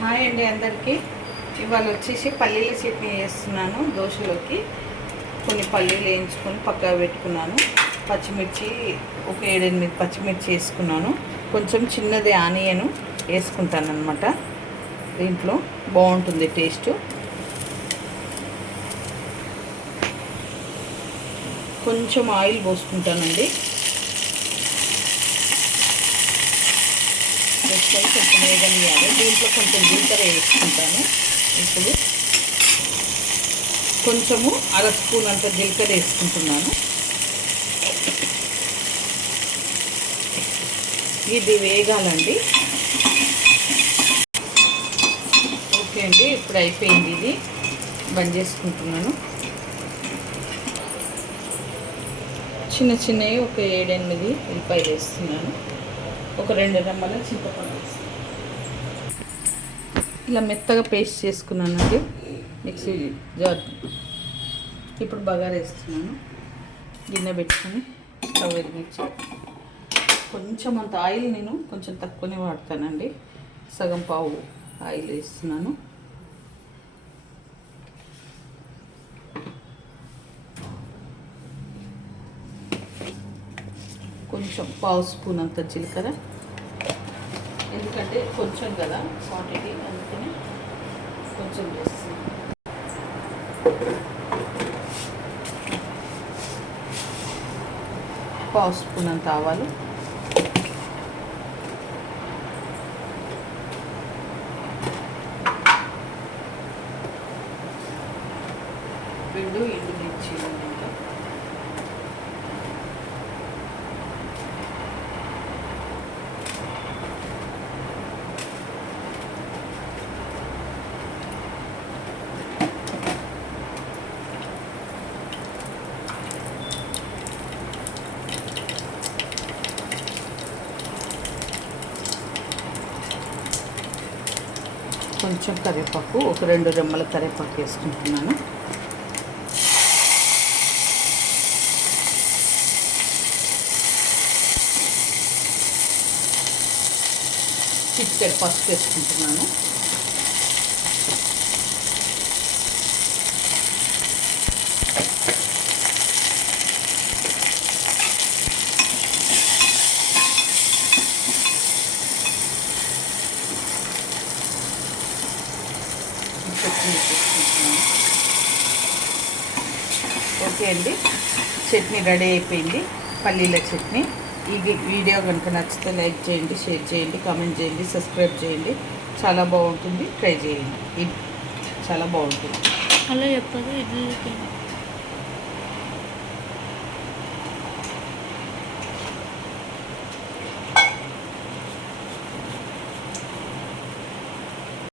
Hi అండి అందరికీ. ఇవాళ వచ్చేసి పల్లీల చట్నీ చేస్తున్నాను. దోశలోకి కొన్ని పల్లీలు వేయించుకొని పక్కగా పెట్టుకున్నాను. పచ్చిమిర్చి ఒక 7-8 పచ్చిమిర్చి వేసుకున్నాను. కొంచెం చిన్నది ఆనియన్ వేసుకుంటాను అనమాట. దీంట్లో బాగుంటుంది టేస్ట్. కొంచెం ఆయిల్ పోసుకుంటానండి. వేసుకొని కొంచెం వేగనియాలి. దీంట్లో కొంచెం జీలకర్ర వేసుకుంటాను. ఇప్పుడు కొంచెము 1/2 స్పూన్ అంత జీలకర్ర వేసుకుంటున్నాను. ఇది వేగాలండి. ఓకే అండి, ఇప్పుడు అయిపోయింది. ఇది బంద్ చేసుకుంటున్నాను. చిన్న చిన్నవి ఒక 7-8 ఉల్లిపాయలు వేస్తున్నాను. ఒక 2 రెమ్మల చింతపండు వేస్తున్నాను. ఇలా మెత్తగా పేస్ట్ చేసుకున్నానండి మిక్సీ జార్. ఇప్పుడు బగారా వేస్తున్నాను. గిన్నె పెట్టుకొని స్టవ్ వెలిగించి కొంచెం అంత ఆయిల్ నేను కొంచెం తక్కువనే వాడతానండి. సగం పావు ఆయిల్ వేస్తున్నాను. కొంచెం పావు స్పూన్ అంత జీలకర్ర, ఎందుకంటే కొంచెం కదా క్వాంటిటీ, అందుకని కొంచెం వేస్తున్నాను. పావు స్పూన్ అంత ఆవాలు, 2 ఎండుమిర్చి, కొంచెం కరివేపాకు, ఒక 2 రెమ్మల కరివేపాకు వేసుకుంటున్నాను. చిటికెడు పసుపు వేసుకుంటున్నాను. ఓకే అండి, చట్నీ రెడీ అయిపోయింది. పల్లీల చట్నీ. ఈ వీడియో కనుక నచ్చితే లైక్ చేయండి, షేర్ చేయండి, కామెంట్ చేయండి, సబ్స్క్రైబ్ చేయండి. చాలా బాగుంటుంది, ట్రై చేయండి. ఇది చాలా బాగుంటుంది. అలా చెప్పదు.